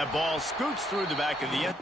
That ball scoots through the back of the end.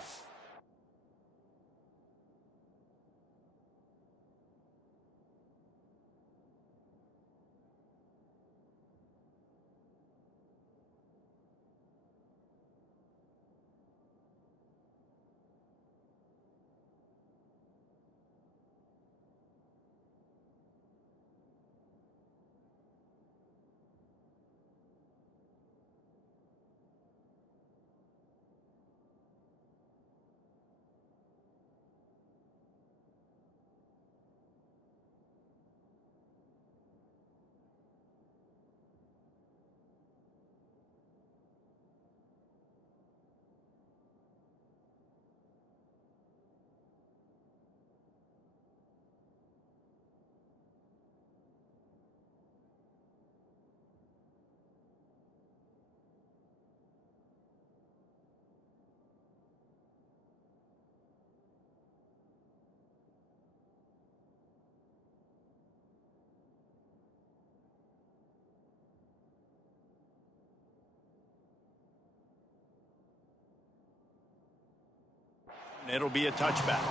It'll be a touchback.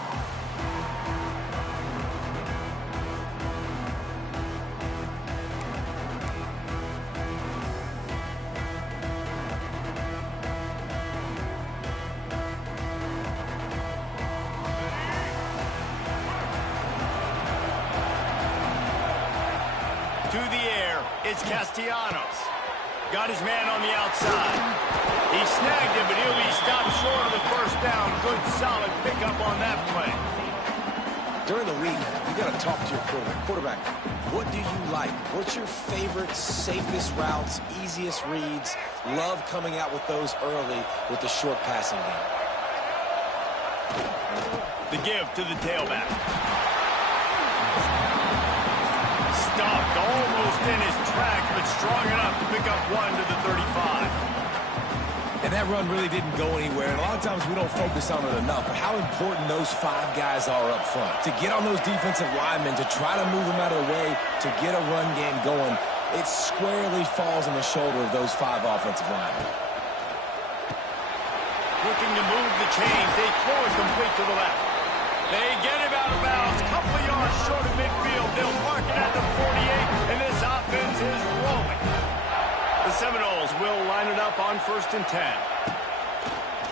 To the air, it's Castellanos. Got his man on the outside. He snagged it, but he'll be stopped short of the first down. Good, solid pickup on that play. During the week, you got to talk to your quarterback. What do you like? What's your favorite, safest routes, easiest reads? Love coming out with those early with the short passing game. The give to the tailback. Stopped almost in his tracks, but strong enough to pick up one to the 35. And that run really didn't go anywhere. And a lot of times we don't focus on it enough. But how important those 5 guys are up front. To get on those defensive linemen, to try to move them out of the way, to get a run game going, it squarely falls on the shoulder of those 5 offensive linemen. Looking to move the chains. They throw it complete to the left. They get him out of bounds. Couple of yards short of midfield. They'll mark it at the 48, and this offense is rolling. The Seminoles will line it up on 1st and 10.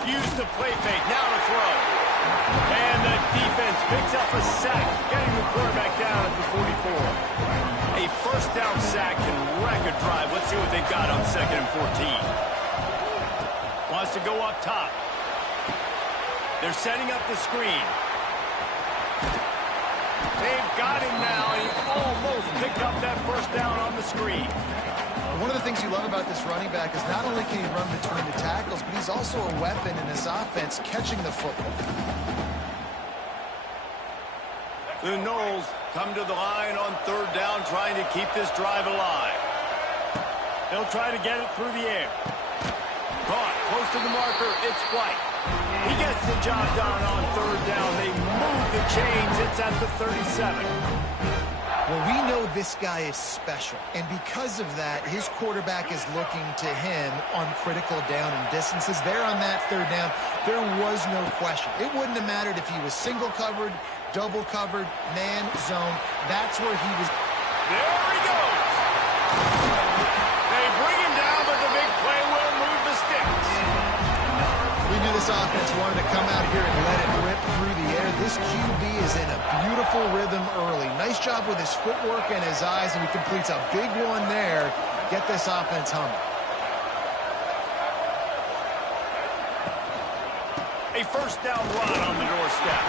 Use the play fake, now to throw. And the defense picks up a sack, getting the quarterback down at the 44. A first down sack can wreck a drive. Let's see what they've got on 2nd and 14. Wants to go up top. They're setting up the screen. They've got him now, and he almost picked up that first down on the screen. One of the things you love about this running back is not only can he run between the tackles, but he's also a weapon in this offense catching the football. The Noles come to the line on 3rd down, trying to keep this drive alive. They'll try to get it through the air. Caught, close to the marker, it's White. He gets the job done on 3rd down. They move the chains. It's at the 37. Well, we know this guy is special, and because of that, his quarterback is looking to him on critical down and distances. There on that 3rd down, there was no question. It wouldn't have mattered if he was single covered, double covered, man, zone. That's where he was. There he goes. They bring him down, but the big play will move the sticks. We knew this offense wanted to come out here and let it rip through the air. This QB is in a beautiful rhythm early. Nice job with his footwork and his eyes, and he completes a big one there. Get this offense humming. A first down run on the doorstep.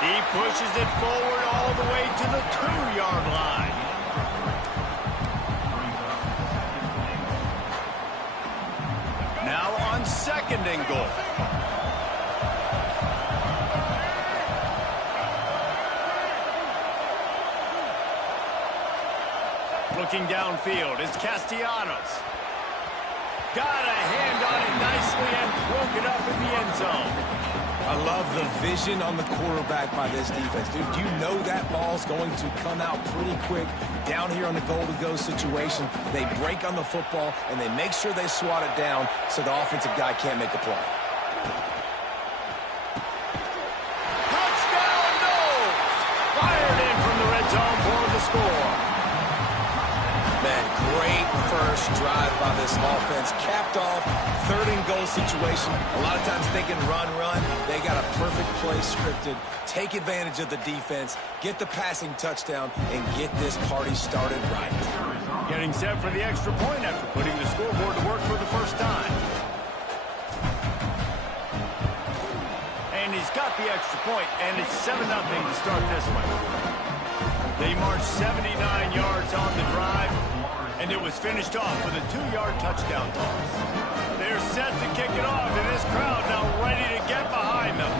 He pushes it forward all the way to the 2-yard line. Now on 2nd and goal. Looking downfield is Castellanos. Got a hand on it nicely and broke it up in the end zone. I love the vision on the quarterback by this defense. Dude, you know that ball's going to come out pretty quick down here on the goal-to-go situation. They break on the football, and they make sure they swat it down so the offensive guy can't make a play. Touchdown, Knowles! Fired in from the red zone for the score. Man, great first drive by this offense. Capped off, 3rd and goal situation. A lot of times thinking run. They got a perfect play scripted. Take advantage of the defense, get the passing touchdown, and get this party started right. Getting set for the extra point after putting the scoreboard to work for the first time. And he's got the extra point, and it's 7-0 to start this one. They marched 79 yards on the drive, and it was finished off with a 2-yard touchdown toss. They're set to kick it off, and this crowd now ready to get behind them.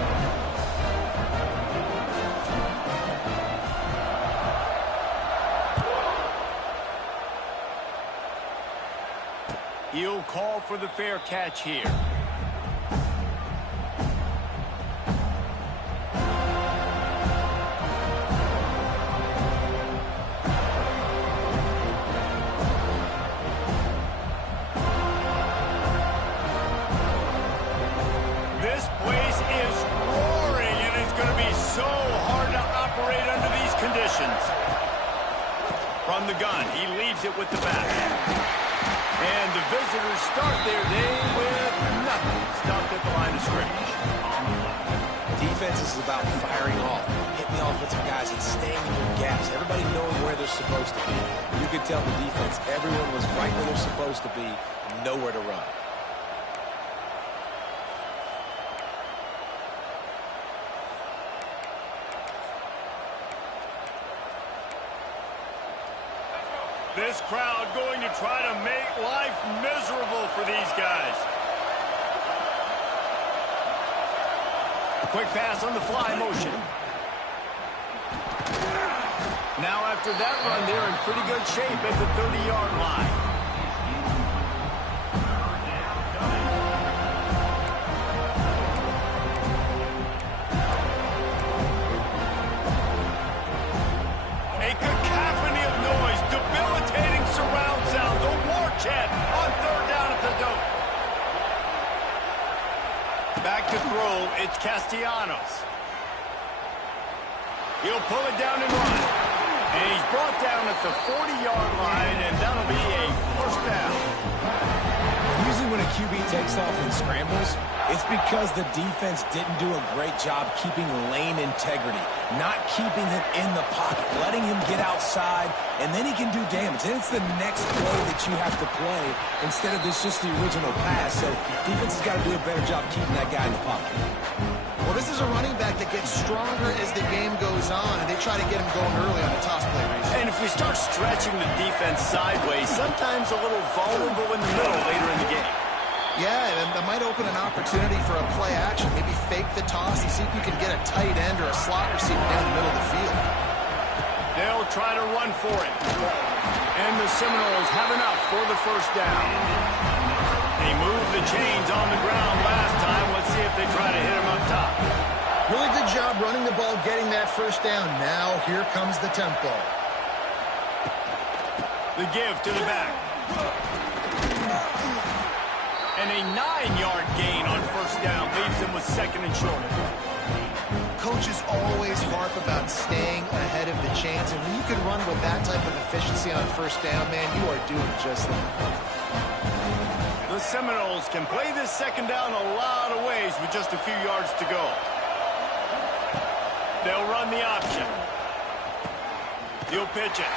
He'll call for the fair catch here. This place is roaring, and it's going to be so hard to operate under these conditions. From the gun, he leaves it with the back. And the visitors start their day with nothing. Stopped at the line of scrimmage. Defense is about firing off, hitting the offensive guys and staying in their gaps. Everybody knowing where they're supposed to be. You could tell the defense, everyone was right where they're supposed to be, nowhere to run. This crowd going to try to make life miserable for these guys. A quick pass on the fly motion. Now after that run, they're in pretty good shape at the 30-yard line. Back to throw, it's Castellanos. He'll pull it down and run. And he's brought down at the 40-yard line, and that'll be a first down. Usually when a QB takes off and scrambles, it's because the defense didn't do a great job keeping lane integrity, not keeping him in the pocket, letting him get outside, and then he can do damage. And it's the next play that you have to play instead of just the original pass. So defense has got to do a better job keeping that guy in the pocket. Well, this is a running back that gets stronger as the game goes on, and they try to get him going early on the toss play. And if we start stretching the defense sideways, sometimes a little vulnerable in the middle later in the game. Yeah, and that might open an opportunity for a play action. Maybe fake the toss and see if you can get a tight end or a slot receiver down the middle of the field. They'll try to run for it. And the Seminoles have enough for the first down. They moved the chains on the ground last time. Let's see if they try to hit him up top. Really good job running the ball, getting that first down. Now here comes the tempo. The give to the back. And a 9-yard gain on first down leaves them with second and short. Coaches always harp about staying ahead of the chains, and when you can run with that type of efficiency on first down, man, you are doing just that. The Seminoles can play this second down a lot of ways with just a few yards to go. They'll run the option. He'll pitch it.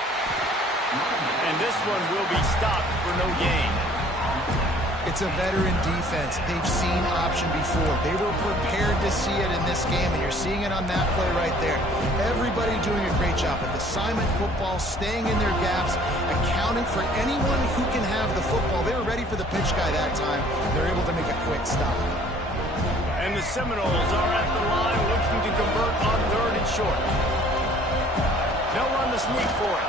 And this one will be stopped for no gain. It's a veteran defense. They've seen option before. They were prepared to see it in this game, and you're seeing it on that play right there. Everybody doing a great job at assignment football, staying in their gaps, accounting for anyone who can have the football. They were ready for the pitch guy that time. They're able to make a quick stop. And the Seminoles are at the line looking to convert on third and short. They'll run the sneak for it.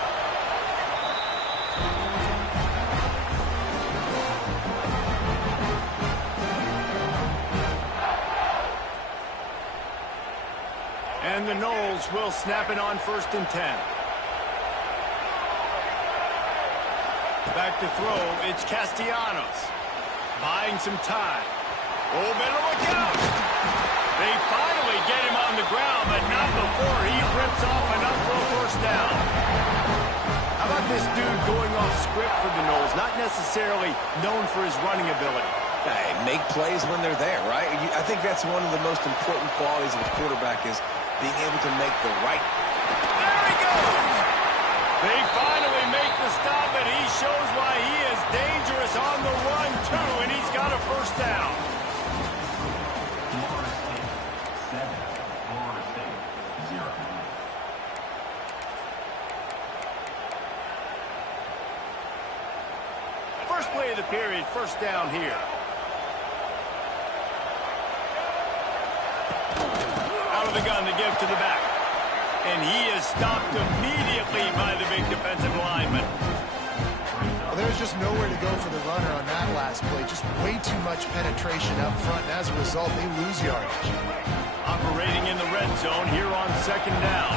And the Noles will snap it on first and 10. Back to throw, it's Castellanos. Buying some time. Oh, better look out. They finally get him on the ground, but not before he rips off enough for a first down. How about this dude going off script for the Noles, not necessarily known for his running ability? Hey, make plays when they're there, right? I think that's one of the most important qualities of a quarterback is being able to make the right. There he goes! They finally make the stop, and he shows why he is dangerous on the run, too, and he's got a first down. First play of the period, first down here. Out of the gun to give to the back. And he is stopped immediately by the big defensive lineman. Well, there's just nowhere to go for the runner on that last play. Just way too much penetration up front, and as a result, they lose yardage. Operating in the red zone here on second down.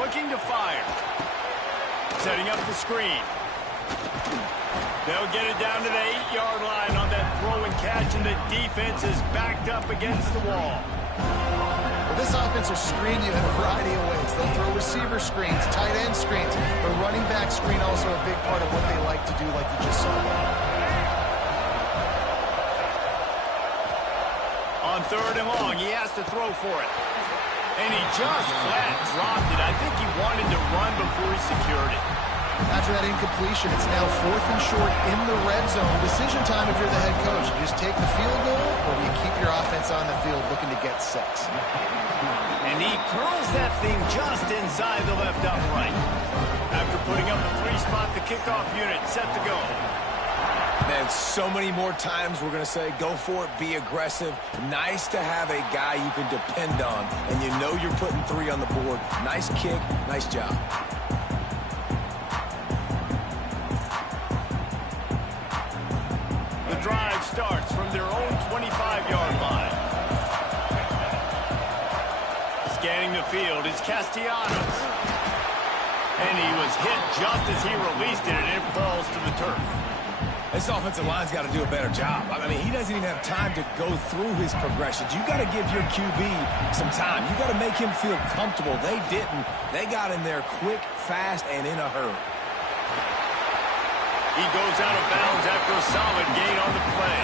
Looking to fire. Setting up the screen. They'll get it down to the 8-yard line on that throw and catch, and the defense is backed up against the wall. Well, this offense will screen you in a variety of ways. They'll throw receiver screens, tight end screens, but running back screen also a big part of what they like to do, like you just saw. On third and long, he has to throw for it. And he just flat dropped it. I think he wanted to run before he secured it. After that incompletion, it's now 4th and short in the red zone. Decision time if you're the head coach. You just take the field goal, or you keep your offense on the field looking to get 6. And he curls that thing just inside the left upright. After putting up a 3-spot, the kickoff unit set to go. Man, so many more times we're going to say, go for it, be aggressive. Nice to have a guy you can depend on, and you know you're putting 3 on the board. Nice kick, nice job. Drive starts from their own 25-yard line. Scanning the field is Castellanos. And he was hit just as he released it, and it falls to the turf. This offensive line's got to do a better job. I mean, he doesn't even have time to go through his progressions. You got to give your QB some time. You got to make him feel comfortable. They didn't. They got in there quick, fast, and in a hurry. He goes out of bounds after a solid gain on the play.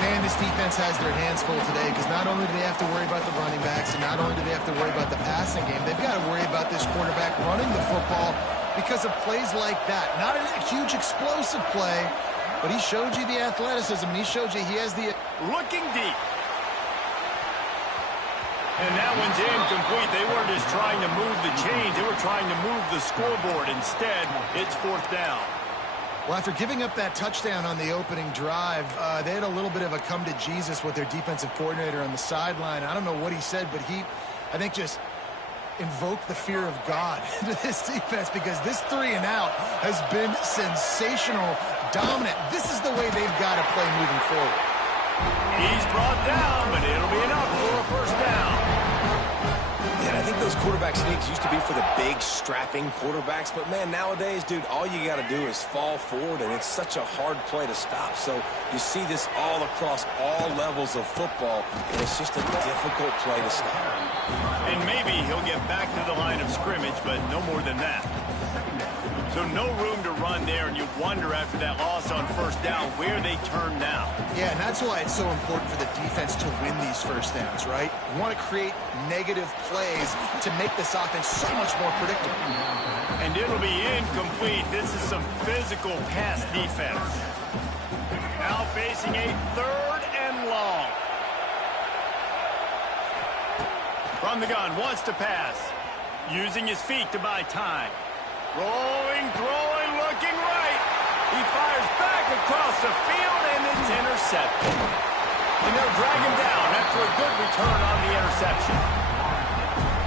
Man, this defense has their hands full today because not only do they have to worry about the running backs and not only do they have to worry about the passing game, they've got to worry about this quarterback running the football because of plays like that. Not a huge explosive play, but he showed you the athleticism, and he showed you he has the... Looking deep. And that one's incomplete. They weren't just trying to move the chains. They were trying to move the scoreboard. Instead, it's 4th down. Well, after giving up that touchdown on the opening drive, they had a little bit of a come-to-Jesus with their defensive coordinator on the sideline. I don't know what he said, but he, I think, just invoked the fear of God into this defense because this 3-and-out has been sensational, dominant. This is the way they've got to play moving forward. He's brought down, but it'll be enough for a first down. And I think those quarterback sneaks used to be for the big, strapping quarterbacks. But, man, nowadays, dude, all you got to do is fall forward, and it's such a hard play to stop. So you see this all across all levels of football, and it's just a difficult play to stop. And maybe he'll get back to the line of scrimmage, but no more than that. So no room to run there, and you wonder after that loss on first down where they turn now. Yeah, and that's why it's so important for the defense to win these first downs, right? You want to create negative plays to make this offense so much more predictable. And it'll be incomplete. This is some physical pass defense. Now facing a 3rd and long. From the gun, wants to pass. Using his feet to buy time. Rolling, throwing, looking right. He fires back across the field, and it's intercepted. And they'll drag him down after a good return on the interception.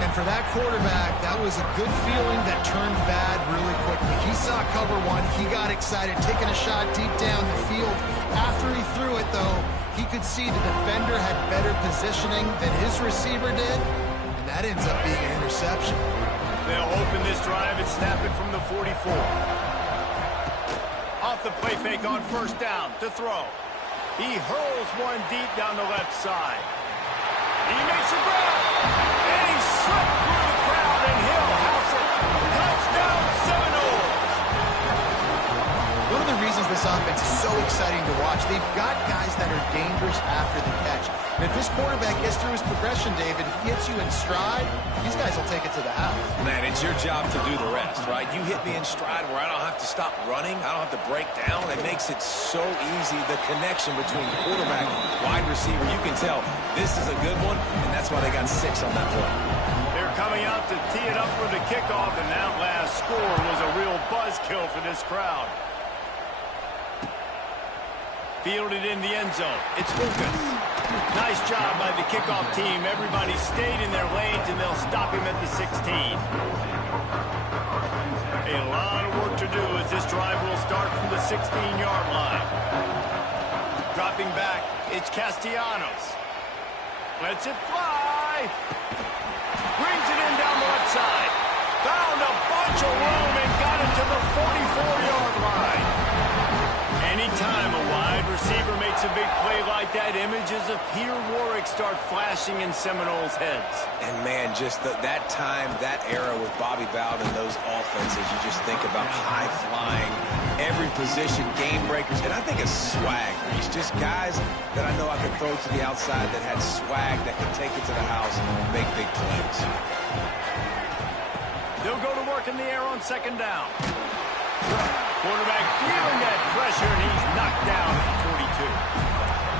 And for that quarterback, that was a good feeling that turned bad really quickly. He saw cover 1. He got excited, taking a shot deep down the field. After he threw it, though, he could see the defender had better positioning than his receiver did, and that ends up being an interception. They'll open this drive and snap it from the 44. Off the play fake on first down to throw. He hurls one deep down the left side. He makes a grab. And he slipped through the crowd, and he'll house it. Touchdown, Seminoles. One of the reasons this offense is so exciting to watch, they've got guys that are dangerous after the catch. And if this quarterback gets through his progression, David, he hits you in stride, these guys will take it to the house. Man, it's your job to do the rest, right? You hit me in stride where I don't have to stop running. I don't have to break down. It makes it so easy, the connection between quarterback and wide receiver. You can tell this is a good one, and that's why they got 6 on that play. They're coming out to tee it up for the kickoff, and that last score was a real buzzkill for this crowd. Fielded in the end zone. It's Perkins. Nice job by the kickoff team. Everybody stayed in their lanes, and they'll stop him at the 16. A lot of work to do as this drive will start from the 16-yard line. Dropping back, it's Castellanos. Lets it fly. Brings it in down the left side. Found a bunch of room and got it to the 44-yard line. Anytime a wide receiver makes a big play like that, images of Peter Warwick start flashing in Seminoles' heads. And, man, just that time, that era with Bobby Bowden and those offenses, you just think about high-flying, every position, game breakers, and I think of swag. He's just guys that I know I could throw to the outside that had swag that could take it to the house and make big plays. They'll go to work in the air on second down. Quarterback feeling that pressure, and he's knocked down at 42.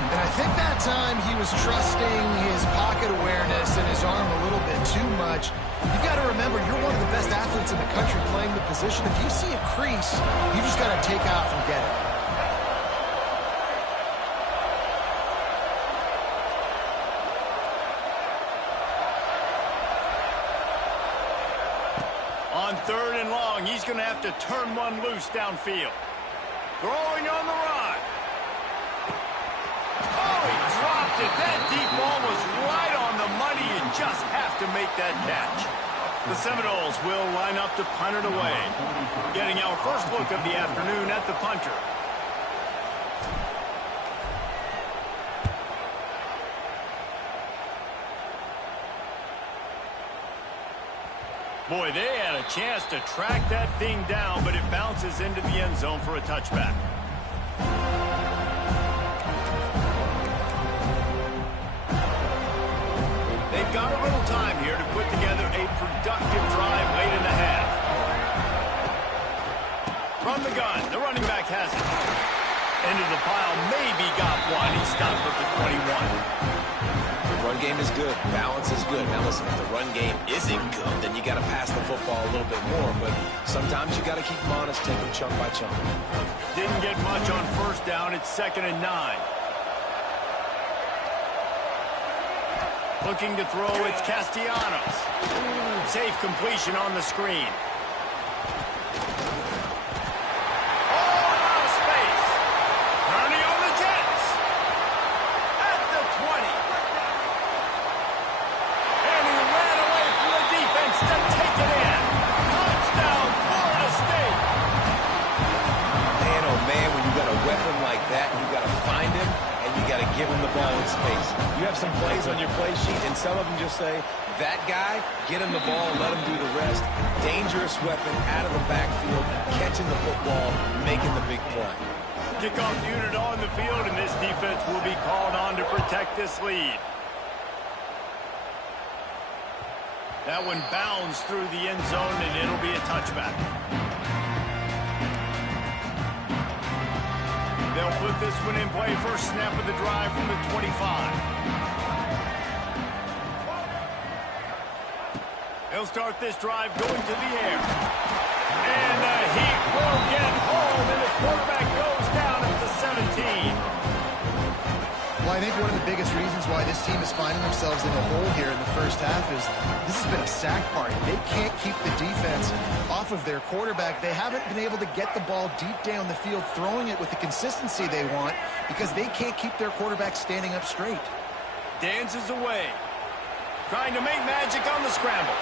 And I think that time he was trusting his pocket awareness and his arm a little bit too much. You've got to remember, you're one of the best athletes in the country playing the position. If you see a crease, you just got to take off and get it. On 3rd and long, he's going to have to turn one loose downfield. Throwing on the run. Oh, he dropped it. That deep ball was right on the money. You just have to make that catch. The Seminoles will line up to punt it away. Getting our first look of the afternoon at the punter. Boy, they had a chance to track that thing down, but it bounces into the end zone for a touchback. They've got a little time here to put together a productive drive late in the half. From the gun, the running back has it. Into the pile, maybe got one. He stopped at the 21. Run game is good. Balance is good. Now, listen, if the run game isn't good, then you got to pass the football a little bit more. But sometimes you got to keep them honest, take them chunk by chunk. Didn't get much on first down. It's 2nd and 9. Looking to throw, it's Castellanos. Safe completion on the screen. Give him the ball in space. You have some plays on your play sheet, and some of them just say, that guy, get him the ball, let him do the rest. Dangerous weapon out of the backfield, catching the football, making the big play. Kickoff unit on the field, and this defense will be called on to protect this lead. That one bounds through the end zone, and it'll be a touchback. They'll put this one in play. First snap of the drive from the 25. They'll start this drive going to the air. And the heat will get home, and the quarterback goes down at the 17. Well, I think one of the biggest reasons why this team is finding themselves in a hole here in the first half is this has been a sack party. They can't keep the defense off of their quarterback. They haven't been able to get the ball deep down the field, throwing it with the consistency they want because they can't keep their quarterback standing up straight. Dances away. Trying to make magic on the scramble.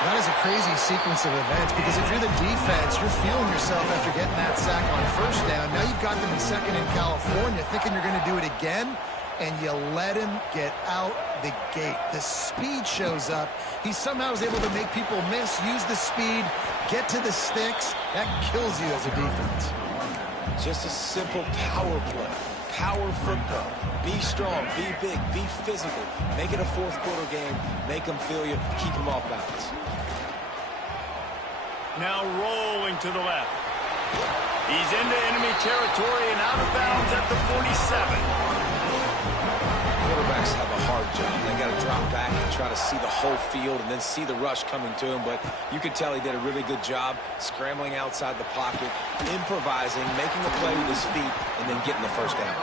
That is a crazy sequence of events because if you're the defense, you're feeling yourself after getting that sack on first down. Now you've got them in second in California thinking you're going to do it again, and you let him get out the gate. The speed shows up. He somehow is able to make people miss, use the speed, get to the sticks. That kills you as a defense. Just a simple power play. Power football. Be strong, be big, be physical. Make it a fourth quarter game. Make them feel you. Keep them off balance. Now rolling to the left. He's into enemy territory and out of bounds at the 47. Quarterbacks have a hard job. They got to drop back and try to see the whole field and then see the rush coming to him. But you could tell he did a really good job scrambling outside the pocket, improvising, making a play with his feet, and then getting the first down.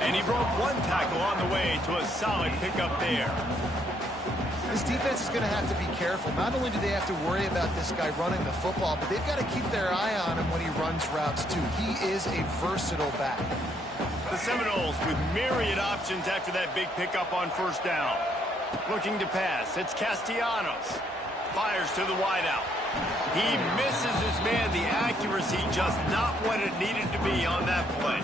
And he broke one tackle on the way to a solid pickup there. This defense is going to have to be careful. Not only do they have to worry about this guy running the football, but they've got to keep their eye on him when he runs routes too. He is a versatile back. The Seminoles with myriad options after that big pickup on first down. Looking to pass. It's Castellanos. Fires to the wideout. He misses his man. The accuracy just not what it needed to be on that play.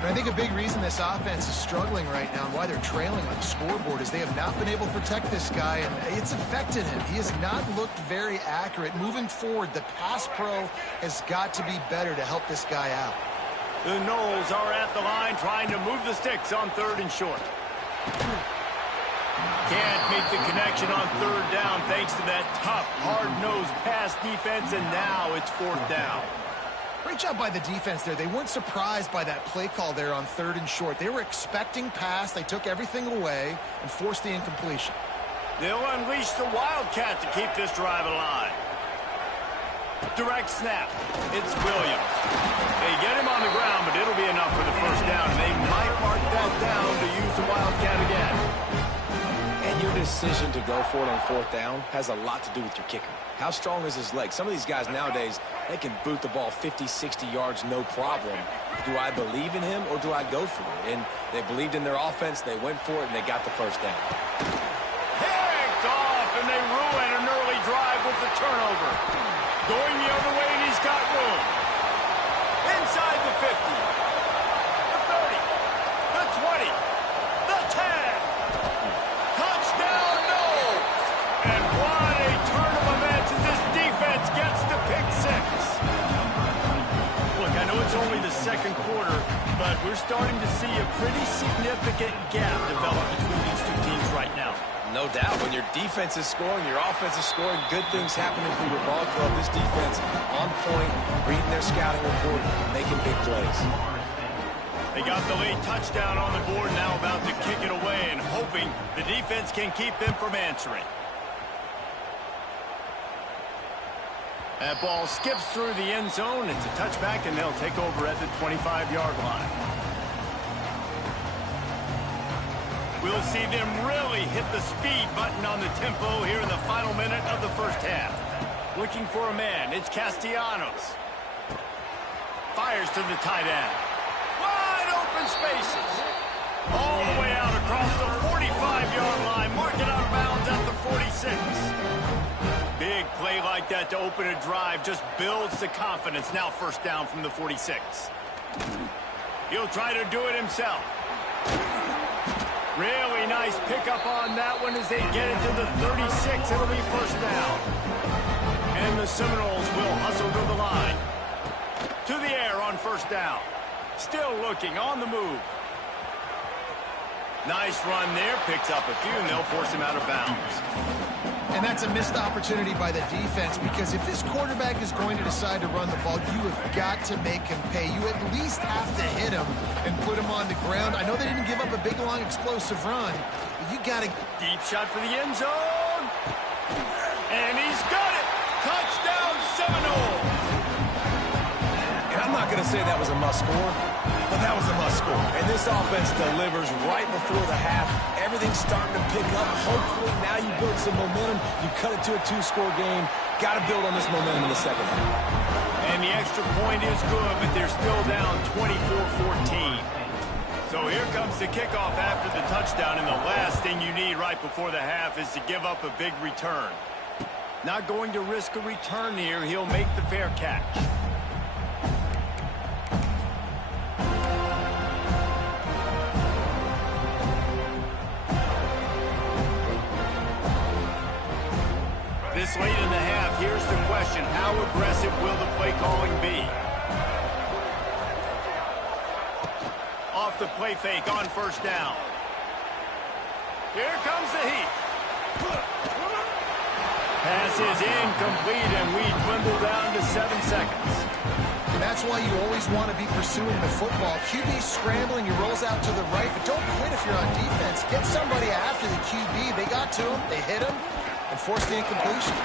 And I think a big reason this offense is struggling right now and why they're trailing on the scoreboard is they have not been able to protect this guy, and it's affected him. He has not looked very accurate. Moving forward, the pass pro has got to be better to help this guy out. The Noles are at the line trying to move the sticks on third and short. Can't make the connection on third down thanks to that tough, hard-nosed pass defense, and now it's fourth down. Great job by the defense there. They weren't surprised by that play call there on third and short. They were expecting pass. They took everything away and forced the incompletion. They'll unleash the Wildcat to keep this drive alive. Direct snap. It's Williams. They get him on the ground, but it'll be enough for the first down, and they might mark that down to use the Wildcat again. And your decision to go for it on fourth down has a lot to do with your kicker. How strong is his leg? Some of these guys nowadays, they can boot the ball 50, 60 yards, no problem. Do I believe in him or do I go for it? And they believed in their offense, they went for it, and they got the first down. Picked off, and they ruin an early drive with the turnover. Going the other way, and he's got room. Inside the 50, the 30, the 20, the 10. Touchdown, Noles! And what a turn of events as this defense gets to pick six. Look, I know it's only the second quarter, but we're starting to see a pretty significant gap develop between these two teams right now. No doubt. When your defense is scoring, your offense is scoring, good things happening for your ball club. This defense on point, reading their scouting report, making big plays. They got the late touchdown on the board, now about to kick it away and hoping the defense can keep them from answering. That ball skips through the end zone. It's a touchback, and they'll take over at the 25-yard line. We'll see them really hit the speed button on the tempo here in the final minute of the first half. Looking for a man. It's Castellanos. Fires to the tight end. Wide open spaces. All the way out across the 45-yard line. Mark it out of bounds at the 46. Big play like that to open a drive just builds the confidence. Now first down from the 46. He'll try to do it himself. Really nice pickup on that one as they get it to the 36. It'll be first down. And the Seminoles will hustle to the line. To the air on first down. Still looking on the move. Nice run there. Picks up a few, and they'll force him out of bounds. And that's a missed opportunity by the defense because if this quarterback is going to decide to run the ball, you have got to make him pay. You at least have to hit him and put him on the ground. I know they didn't give up a big, long, explosive run, but you got to... Deep shot for the end zone. And he's got it. Touchdown, Seminoles. And I'm not going to say that was a must-score, but that was a must-score. And this offense delivers right before the half. Everything's starting to pick up. Hopefully now you build some momentum. You cut it to a two-score game. Got to build on this momentum in the second half. And the extra point is good, but they're still down 24-14. So here comes the kickoff after the touchdown, and the last thing you need right before the half is to give up a big return. Not going to risk a return here. He'll make the fair catch. This late in the half, here's the question. How aggressive will the play calling be? Off the play fake on first down. Here comes the heat. Pass is incomplete, and we dwindle down to 7 seconds. And that's why you always want to be pursuing the football. QB scrambling, he rolls out to the right, but don't quit if you're on defense. Get somebody after the QB. They got to him, they hit him, and forced the incompletion.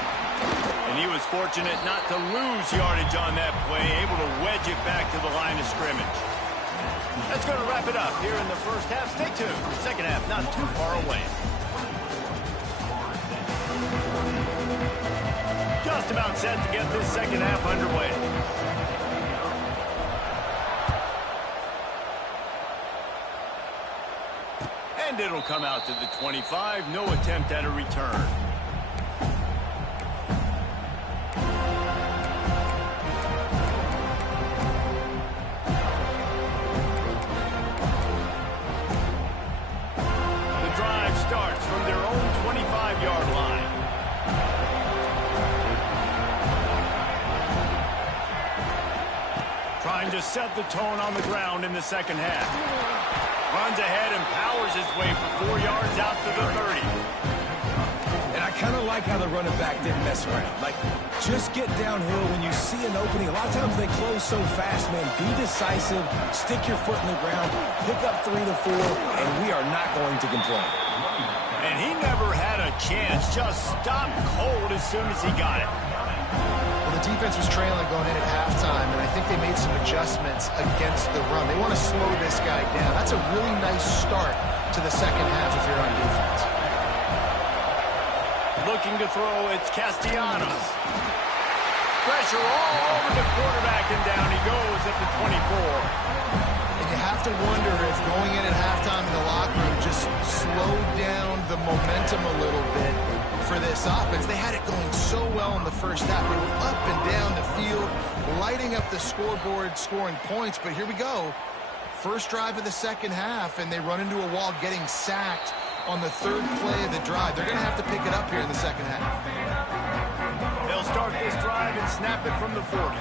And he was fortunate not to lose yardage on that play, able to wedge it back to the line of scrimmage. That's going to wrap it up here in the first half. Stay tuned. Second half not too far away. Just about set to get this second half underway. And it'll come out to the 25. No attempt at a return. The drive starts from their own 25-yard line. Trying to set the tone on the ground in the second half. Runs ahead and powers his way for 4 yards out to the 30. And I kind of like how the running back didn't mess around. Like, just get downhill when you see an opening. A lot of times they close so fast, man. Be decisive, stick your foot in the ground, pick up 3 to 4, and we are not going to complain. And he never had a chance. Just stopped cold as soon as he got it. Well, the defense was trailing going in at halftime, and I think they made some adjustments against the run. They want to slow this guy down. That's a really nice start to the second half if you're on defense. Looking to throw, it's Castellanos. Pressure all over the quarterback, and down he goes at the 24. And you have to wonder if going in at halftime in the locker room just slowed down the momentum a little bit for this offense. They had it going so well in the first half. They were up and down the field, lighting up the scoreboard, scoring points. But here we go. First drive of the second half, and they run into a wall, getting sacked on the third play of the drive. They're going to have to pick it up here in the second half. They'll start this drive and snap it from the 40.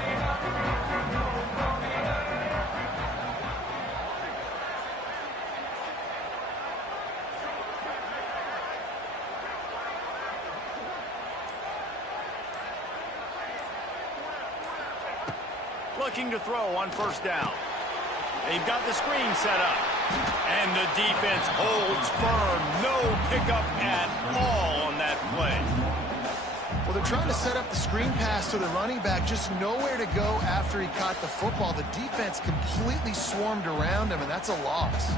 Looking to throw on first down. They've got the screen set up. And the defense holds firm. No pickup at all on that play. Well, they're trying to set up the screen pass to the running back. Just nowhere to go after he caught the football. The defense completely swarmed around him, and that's a loss.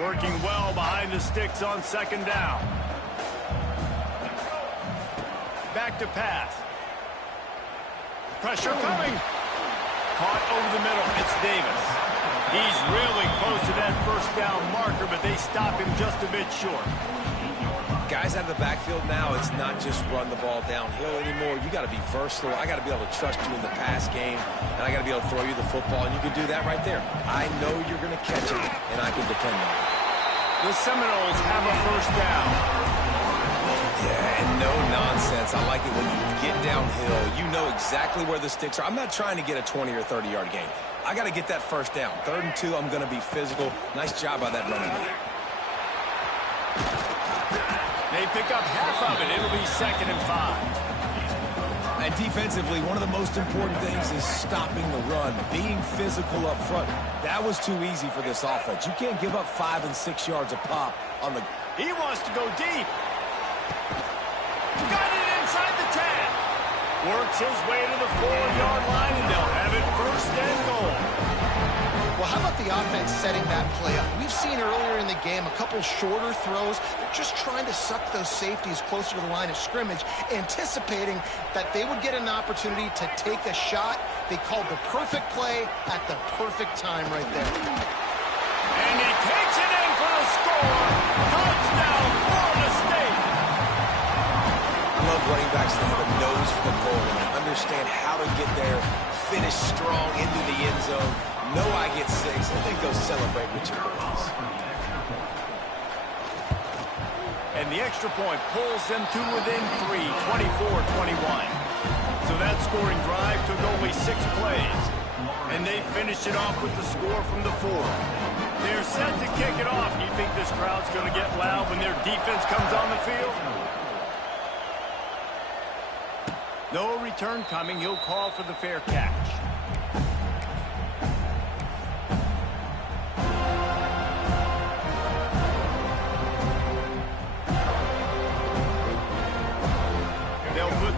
Working well behind the sticks on second down. Back to pass. Pressure coming. Caught over the middle. It's Davis. He's really close to that first down marker, but they stop him just a bit short. Guys out of the backfield now, it's not just run the ball downhill anymore. You got to be versatile. I got to be able to trust you in the pass game, and I got to be able to throw you the football, and you can do that right there. I know you're going to catch it, and I can depend on it. The Seminoles have a first down. Yeah, and no nonsense. I like it when you get downhill. You know exactly where the sticks are. I'm not trying to get a 20 or 30-yard gain. I got to get that first down. 3rd and 2, I'm going to be physical. Nice job by that running back. They pick up half of it. It'll be 2nd and 5. And defensively, one of the most important things is stopping the run, being physical up front. That was too easy for this offense. You can't give up 5 and 6 yards a pop on the... He wants to go deep. Got it inside the 10. Works his way to the 4-yard line, and they'll have it 1st and goal. Well, how about the offense setting that play up? We've seen earlier in the game a couple shorter throws. They're just trying to suck those safeties closer to the line of scrimmage, anticipating that they would get an opportunity to take a shot. They called the perfect play at the perfect time right there. And he takes it in for the score. Touchdown, Florida State. running backs that have a nose for the goal, and they understand how to get there, finish strong into the end zone, know I get 6, and then go celebrate with your boys. And the extra point pulls them to within 3, 24-21. So that scoring drive took only 6 plays. And they finished it off with the score from the 4. They're set to kick it off. Do you think this crowd's going to get loud when their defense comes on the field? No return coming. He'll call for the fair catch.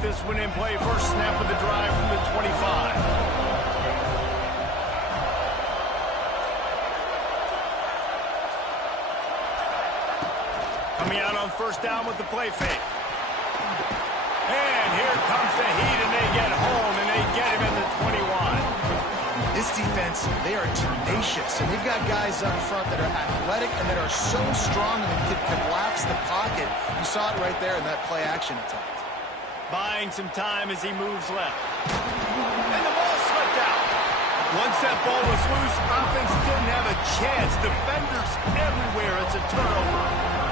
This one in play, first snap of the drive from the 25. Coming out on first down with the play fake. And here comes the heat, and they get home, and they get him at the 21. This defense, they are tenacious, and they've got guys up front that are athletic and that are so strong and can collapse the pocket. You saw it right there in that play action attempt. Buying some time as he moves left. And the ball slipped out. Once that ball was loose, offense didn't have a chance. Defenders everywhere. It's a turnover.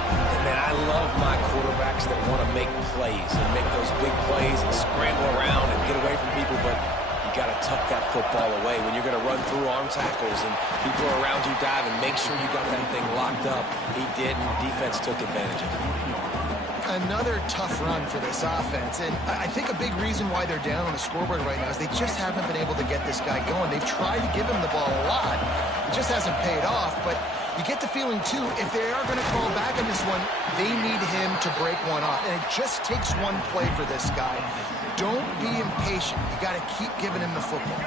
And man, I love my quarterbacks that want to make plays and make those big plays and scramble around and get away from people, but you got to tuck that football away when you're going to run through arm tackles and people are around you diving. Make sure you got that thing locked up. He did, and defense took advantage of it. Another tough run for this offense, and I think a big reason why they're down on the scoreboard right now is they just haven't been able to get this guy going. They've tried to give him the ball a lot. It just hasn't paid off, but you get the feeling, too, if they are going to call back in this one, they need him to break one off, and it just takes one play for this guy. Don't be impatient. You got to keep giving him the football.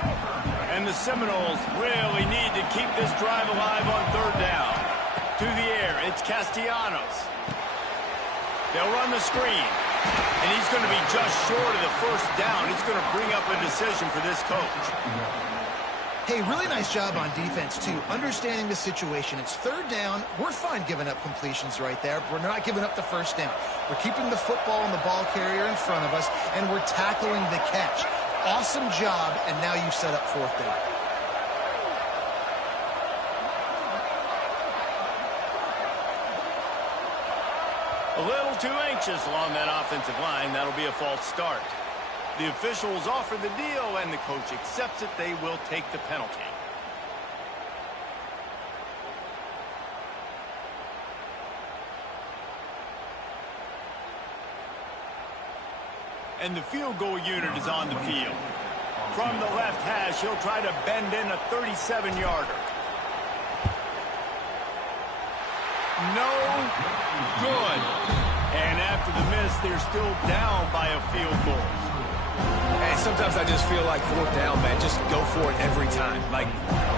And the Seminoles really need to keep this drive alive on third down. To the air, it's Castellanos. They'll run the screen, and he's going to be just short of the first down. It's going to bring up a decision for this coach. Hey, really nice job on defense, too, understanding the situation. It's third down. We're fine giving up completions right there. We're not giving up the first down. We're keeping the football and the ball carrier in front of us, and we're tackling the catch. Awesome job, and now you set up fourth down. A little too anxious along that offensive line. That'll be a false start. The officials offer the deal, and the coach accepts it. They will take the penalty. And the field goal unit is on the field. From the left hash, he'll try to bend in a 37-yarder. No good. And after the miss, they're still down by a field goal. And sometimes I just feel like fourth down, man, just go for it every time. Like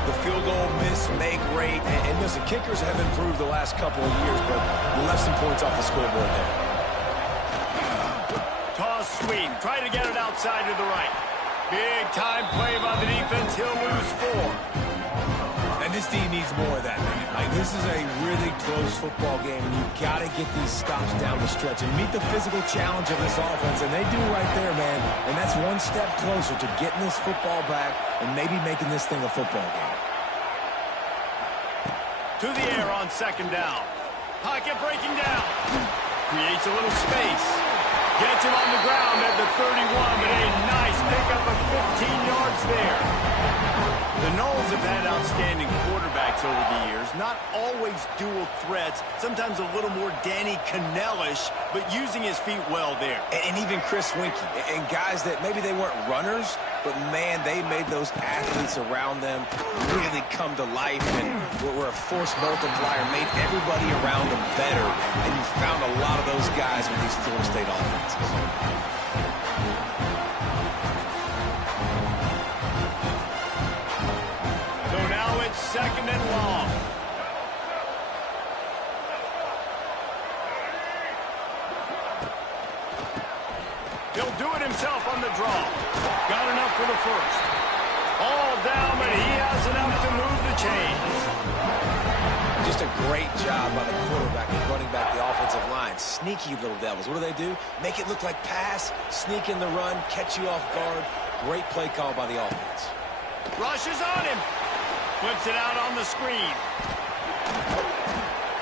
the field goal miss, make rate. And listen, kickers have improved the last couple of years, but we left some points off the scoreboard there. Toss sweep. Try to get it outside to the right. Big time play by the defense. He'll lose 4. And this team needs more of that, man. Like, this is a really close football game, and you've got to get these stops down the stretch and meet the physical challenge of this offense, and they do right there, man. And that's one step closer to getting this football back and maybe making this thing a football game. To the air on second down. Pocket breaking down. Creates a little space. Gets him on the ground at the 31, but a nice pickup of 15 yards there. The Noles have had outstanding quarterbacks over the years. Not always dual threats. Sometimes a little more Danny Cannell-ish, but using his feet well there. And even Chris Winkie. And guys that maybe they weren't runners, but, man, they made those athletes around them really come to life and were a force multiplier, made everybody around them better. And you found a lot of those guys with these Florida State offenses. Second and long. He'll do it himself on the draw. Got enough for the first. All down, but he has enough to move the chains. Just a great job by the quarterback and running back the offensive line. Sneaky little devils. What do? Make it look like pass, sneak in the run, catch you off guard. Great play call by the offense. Rushes on him. Flips it out on the screen.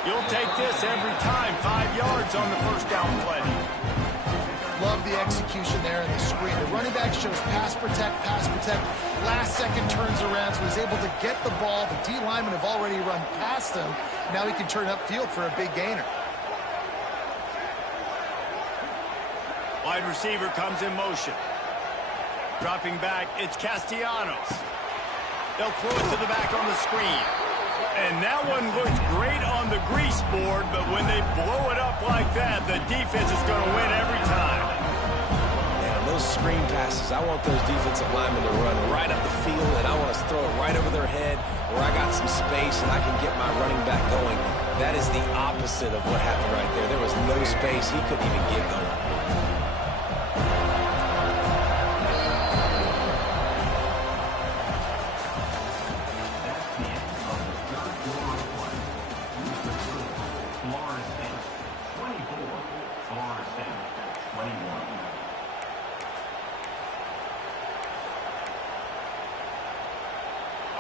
You'll take this every time. 5 yards on the first down play. Love the execution there in the screen. The running back shows pass protect, pass protect. Last second turns around, so he's able to get the ball. The D linemen have already run past him. Now he can turn upfield for a big gainer. Wide receiver comes in motion. Dropping back, it's Castellanos. They'll throw it to the back on the screen. And that one looks great on the grease board, but when they blow it up like that, the defense is going to win every time. Yeah, those screen passes, I want those defensive linemen to run right up the field, and I want to throw it right over their head where I got some space and I can get my running back going. That is the opposite of what happened right there. There was no space. He couldn't even get going.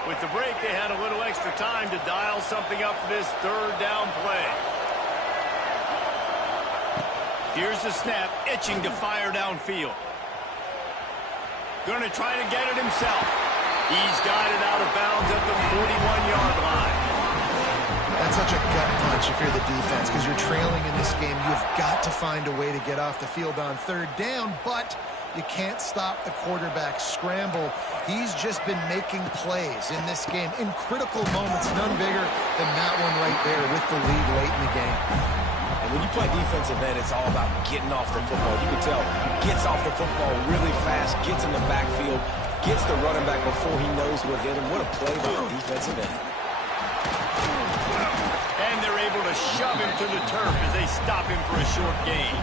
With the break, they had a little extra time to dial something up for this third down play. Here's the snap, itching to fire downfield. Going to try to get it himself. He's got it out of bounds at the 41-yard line. That's such a gut punch if you're the defense, because you're trailing in this game. You've got to find a way to get off the field on third down, but you can't stop the quarterback scramble. He's just been making plays in this game in critical moments, none bigger than that one right there with the lead late in the game. And when you play defensive end, it's all about getting off the football. You can tell, gets off the football really fast, gets in the backfield, gets the running back before he knows what hit him. What a play by the defensive end. And they're able to shove him to the turf as they stop him for a short gain.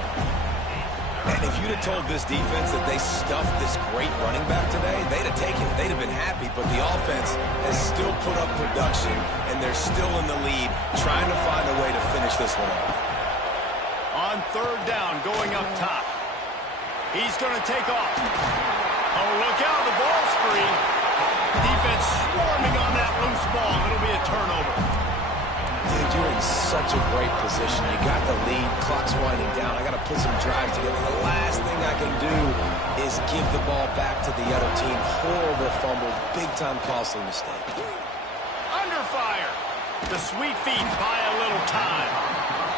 And if you'd have told this defense that they stuffed this great running back today, they'd have taken it. They'd have been happy. But the offense has still put up production, and they're still in the lead, trying to find a way to finish this one off. On third down, going up top. He's going to take off. Oh, look out. The ball's free. Defense swarming on that loose ball. It'll be a turnover. Dude, you're in such a great position. You got the lead. Clock's winding down. I got to put some drives together. The last thing I can do is give the ball back to the other team. Horrible fumble. Big-time costly mistake. Under fire. The sweet feet buy a little time.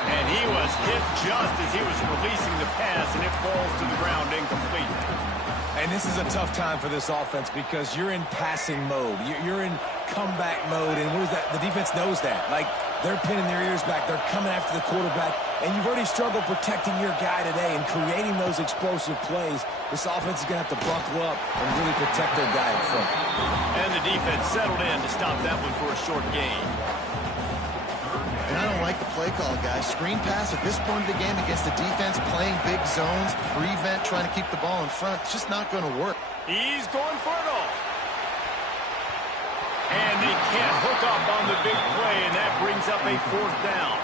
And he was hit just as he was releasing the pass, and it falls to the ground incomplete. And this is a tough time for this offense because you're in passing mode. You're in comeback mode, and what is that? The defense knows that. Like, they're pinning their ears back. They're coming after the quarterback, and you've already struggled protecting your guy today and creating those explosive plays. This offense is going to have to buckle up and really protect their guy in front. And the defense settled in to stop that one for a short gain. And I don't like the play call, guys. Screen pass at this point of the game against the defense, playing big zones, prevent, trying to keep the ball in front. It's just not going to work. He's going for it all. And they can't hook up on the big play, and that brings up a fourth down.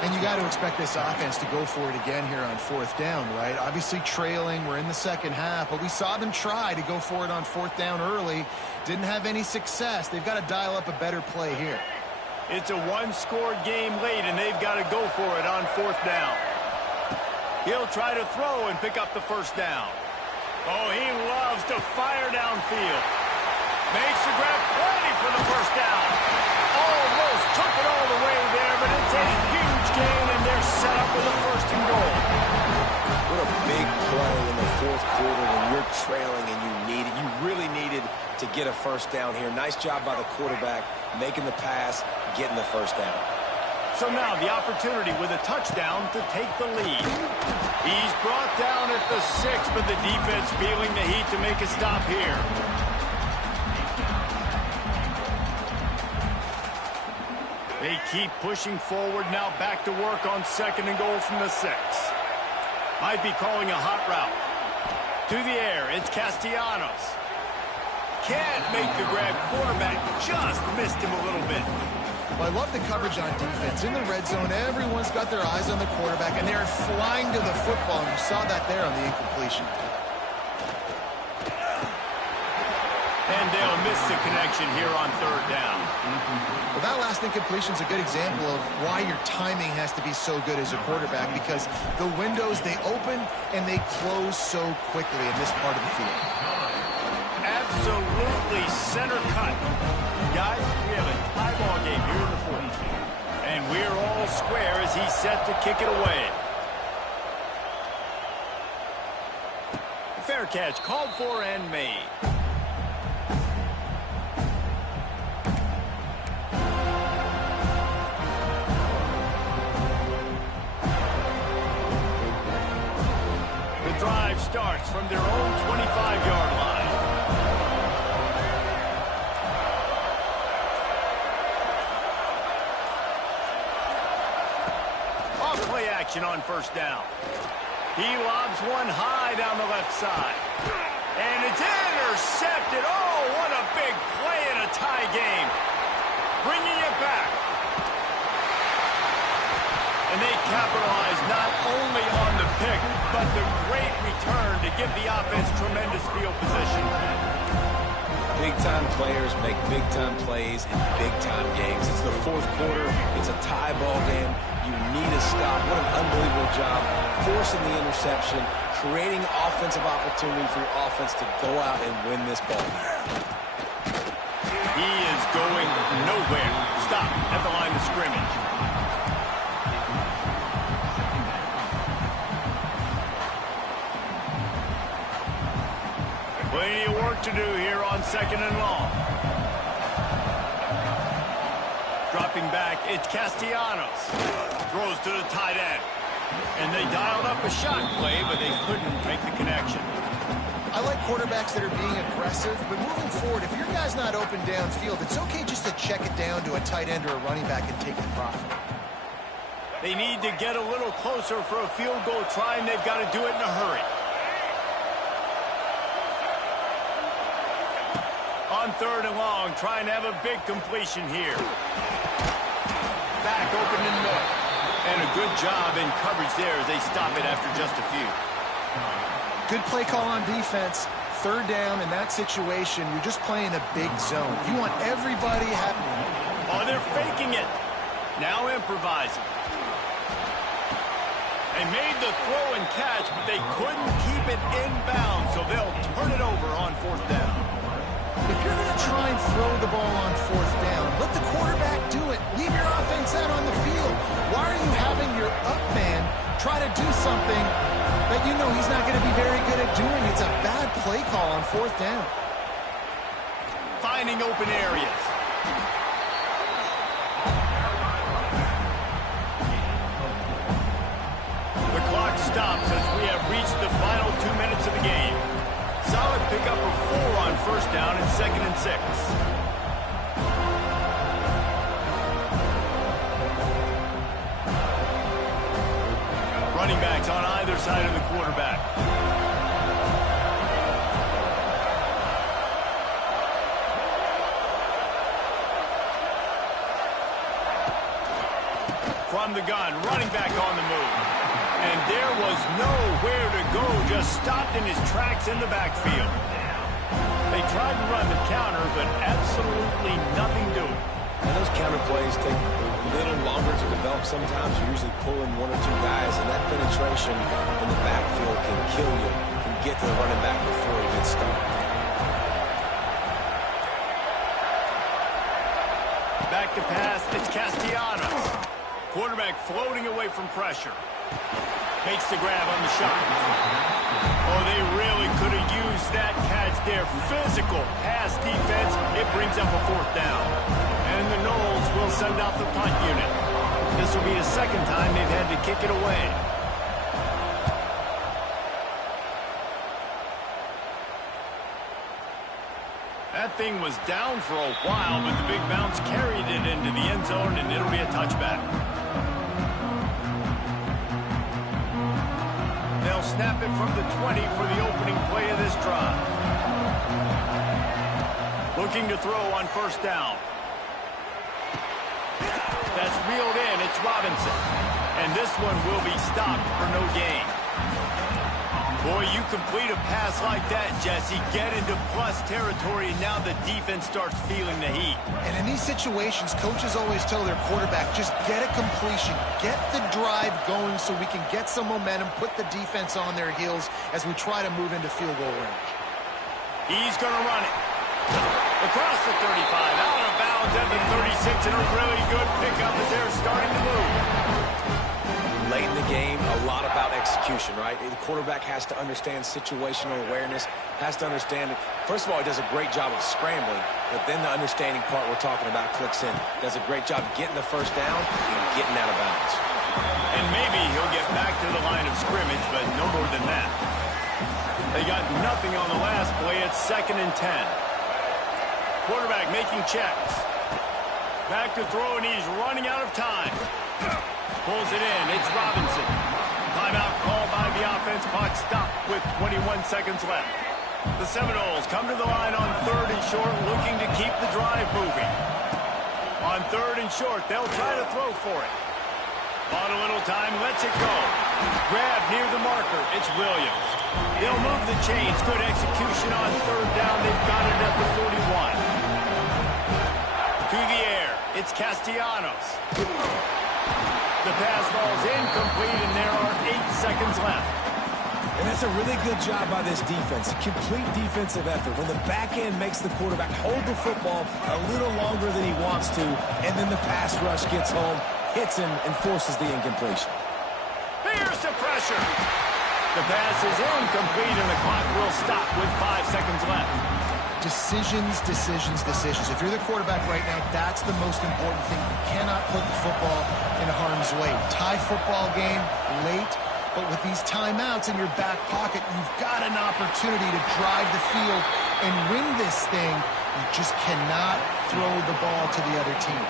And you got to expect this offense to go for it again here on fourth down, right? Obviously trailing, we're in the second half, but we saw them try to go for it on fourth down early. Didn't have any success. They've got to dial up a better play here. It's a one-score game late, and they've got to go for it on fourth down. He'll try to throw and pick up the first down. Oh, he loves to fire downfield. Makes the grab, plenty for the first down. Almost took it all the way there, but it's a huge gain, and they're set up with a first and goal. What a big play in the fourth quarter when you're trailing and you really needed to get a first down here. Nice job by the quarterback, making the pass, getting the first down. So now the opportunity with a touchdown to take the lead. He's brought down at the 6, but the defense feeling the heat to make a stop here. They keep pushing forward, now back to work on second and goal from the 6. Might be calling a hot route. To the air, it's Castellanos. Can't make the grab. Quarterback just missed him a little bit. Well, I love the coverage on defense. In the red zone, everyone's got their eyes on the quarterback, and they're flying to the football. And you saw that there on the incompletion. And they'll miss the connection here on third down. Well, that last incompletion is a good example of why your timing has to be so good as a quarterback, because the windows, they open and they close so quickly in this part of the field. Absolutely center cut. Guys, we have a tie ball game here in the fourth. And we're all square as he's set to kick it away. Fair catch called for and made. The drive starts from their own 25-yard line. Play action on first down. He lobs one high down the left side. And it's intercepted. Oh, what a big play in a tie game. Bringing it back. And they capitalize not only on the pick, but the great return to give the offense tremendous field position. Big-time players make big-time plays in big-time games. It's the fourth quarter. It's a tie ball game. You need a stop. What an unbelievable job forcing the interception, creating offensive opportunity for your offense to go out and win this ball game. He is going nowhere. Stop at the line of scrimmage. Plenty of work to do here on second and long. Dropping back, it's Castellanos. Throws to the tight end. And they dialed up a shot play, but they couldn't make the connection. I like quarterbacks that are being aggressive, but moving forward, if your guy's not open downfield, it's okay just to check it down to a tight end or a running back and take the profit. They need to get a little closer for a field goal try, and they've got to do it in a hurry. On third and long, trying to have a big completion here. Back open in middle. And a good job in coverage there as they stop it after just a few. Good play call on defense. Third down in that situation, you're just playing a big zone. You want everybody happy. Oh, they're faking it. Now improvising. They made the throw and catch, but they couldn't keep it in bounds, so they'll turn it over on fourth down. If you're going to try and throw the ball on fourth down, let the quarterback do it. Leave your offense out on the field. Why are you having your up man try to do something that you know he's not going to be very good at doing? It's a bad play call on fourth down. Finding open areas. The clock stops as we have reached the final 2 minutes of the game. Solid pickup of 4 on first down and 2nd and 6. Running backs on either side of the quarterback. From the gun, running back on the move. And there was nowhere to go, just stopped in his tracks in the backfield. They tried to run the counter, but absolutely nothing doing. And those counter plays take a little longer to develop sometimes. You're usually pulling 1 or 2 guys, and that penetration in the backfield can kill you, can get to the running back before he gets started. Back to pass, it's Castellanos. Quarterback floating away from pressure. Makes the grab on the shot. Oh, they really could have used that catch there. Physical pass defense. It brings up a fourth down. And the Noles will send out the punt unit. This will be the second time they've had to kick it away. That thing was down for a while, but the big bounce carried it into the end zone, and it'll be a touchback. They'll snap it from the 20 for the opening play of this drive. Looking to throw on first down. That's reeled in. It's Robinson. And this one will be stopped for no gain. Boy, you complete a pass like that, Jesse, get into plus territory, and now the defense starts feeling the heat. And in these situations, coaches always tell their quarterback, just get a completion, get the drive going so we can get some momentum, put the defense on their heels as we try to move into field goal range. He's going to run it. Across the 35, out of bounds at the 36, and a really good pickup as they're starting to move. Late in the game, a lot about execution, right? The quarterback has to understand situational awareness, has to understand it. First of all, he does a great job of scrambling, but then the understanding part we're talking about clicks in. Does a great job getting the first down and getting out of bounds. And maybe he'll get back to the line of scrimmage, but no more than that. They got nothing on the last play. It's 2nd and 10. Quarterback making checks. Back to throw, and he's running out of time. Pulls it in. It's Robinson. Timeout called by the offense. Clock stopped with 21 seconds left. The Seminoles come to the line on 3rd and short, looking to keep the drive moving. On 3rd and short, they'll try to throw for it. Bought a little time, lets it go. Grab near the marker. It's Williams. They'll move the chains. Good execution on 3rd down. They've got it at the 41. To the air. It's Castellanos. The pass falls incomplete, and there are 8 seconds left. And that's a really good job by this defense. Complete defensive effort. When the back end makes the quarterback hold the football a little longer than he wants to, and then the pass rush gets home, hits him, and forces the incompletion. Here's the pressure. The pass is incomplete, and the clock will stop with 5 seconds left. Decisions, decisions, decisions. If you're the quarterback right now, that's the most important thing. You cannot put the football in harm's way. Tie football game late, but with these timeouts in your back pocket, you've got an opportunity to drive the field and win this thing. You just cannot throw the ball to the other team.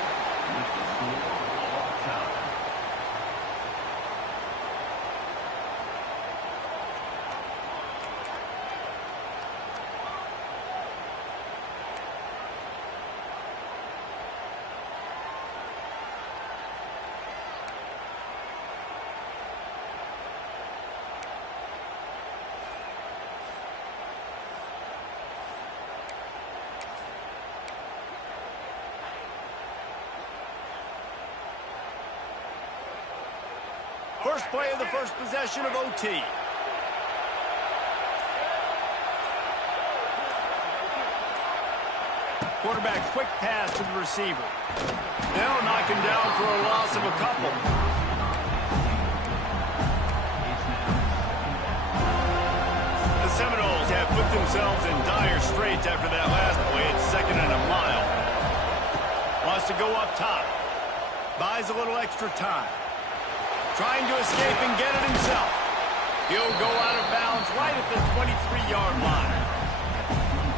First play of the first possession of OT. Quarterback quick pass to the receiver. They'll knock him down for a loss of a couple. The Seminoles have put themselves in dire straits after that last play. It's 2nd and a mile. Wants to go up top. Buys a little extra time. Trying to escape and get it himself. He'll go out of bounds right at the 23-yard line.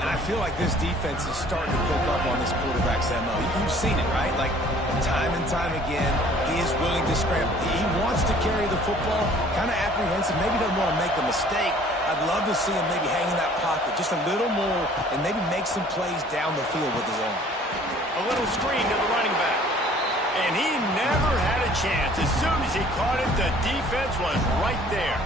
And I feel like this defense is starting to pick up on this quarterback's MO. You've seen it, right? Like, time and time again, he is willing to scramble. He wants to carry the football, kind of apprehensive, maybe doesn't want to make a mistake. I'd love to see him maybe hang in that pocket just a little more and maybe make some plays down the field with his arm. A little screen to the running back. And he never had a chance. As soon as he caught it, the defense was right there.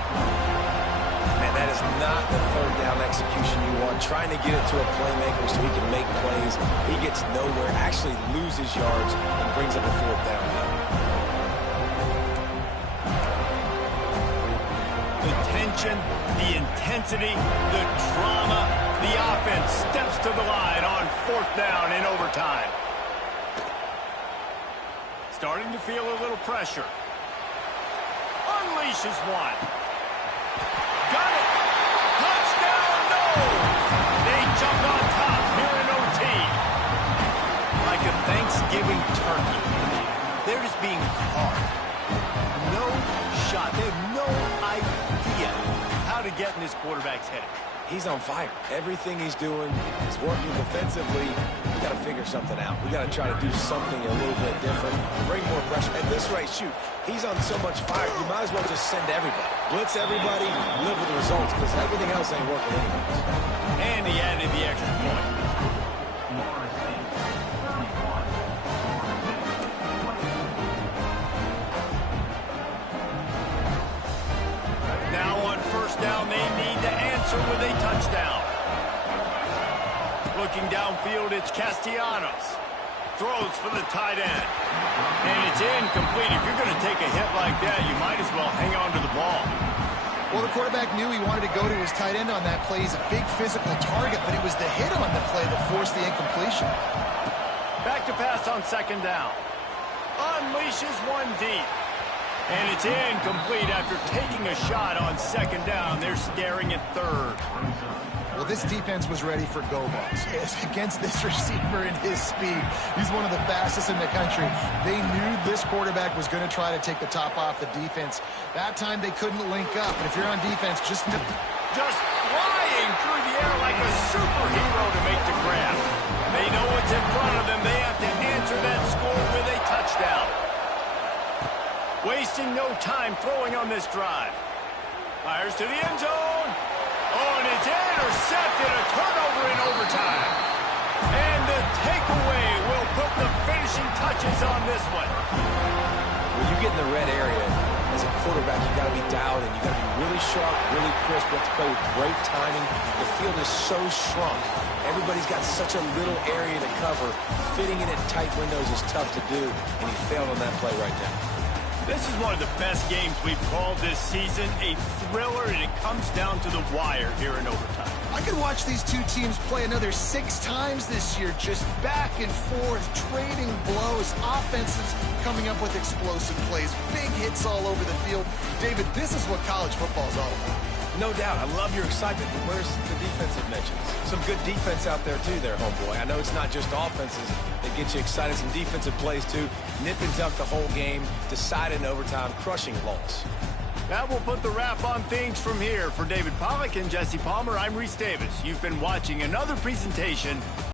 Man, that is not the 3rd down execution you want. Trying to get it to a playmaker so he can make plays. He gets nowhere, actually loses yards, and brings up a 4th down. The tension, the intensity, the drama, the offense steps to the line on 4th down in overtime. Starting to feel a little pressure. Unleashes one. Got it. Touchdown, no. They jumped on top here in OT. Like a Thanksgiving turkey. They're just being carved. No shot. They have no idea how to get in this quarterback's head. He's on fire. Everything he's doing is working defensively. We got to figure something out. We got to try to do something a little bit different, bring more pressure. At this rate, shoot, he's on so much fire, you might as well just send everybody. Blitz everybody, live with the results, because everything else ain't working anyways. And he added the extra point. answer with a touchdown. Looking downfield, it's Castellanos. Throws for the tight end. And it's incomplete. If you're going to take a hit like that, you might as well hang on to the ball. Well, the quarterback knew he wanted to go to his tight end on that play. He's a big physical target, but it was the hit on the play that forced the incompletion. Back to pass on second down. Unleashes one deep. And it's incomplete after taking a shot on second down. They're staring at third. Well, this defense was ready for go balls. Against this receiver and his speed, he's one of the fastest in the country. They knew this quarterback was going to try to take the top off the defense. That time they couldn't link up. But if you're on defense, just flying through the air like a superhero to make the grab. They know what's in front of them. They have to answer that score with a touchdown. Wasting no time throwing on this drive. Fires to the end zone. Oh, and it's intercepted. A turnover in overtime. And the takeaway will put the finishing touches on this one. When you get in the red area, as a quarterback, you got to be dialed in. You got to be really sharp, really crisp. You have to play with great timing. The field is so shrunk. Everybody's got such a little area to cover. Fitting in at tight windows is tough to do, and he failed on that play right there. This is one of the best games we've called this season, a thriller, and it comes down to the wire here in overtime. I could watch these two teams play another 6 times this year, just back and forth, trading blows, offenses coming up with explosive plays, big hits all over the field. David, this is what college football is all about. No doubt. I love your excitement, but where's the defensive mentions? Some good defense out there, too, there, homeboy. I know it's not just offenses that get you excited. Some defensive plays, too. Nip and tuck the whole game, decided in overtime, crushing loss. That will put the wrap on things from here. For David Pollack and Jesse Palmer, I'm Reese Davis. You've been watching another presentation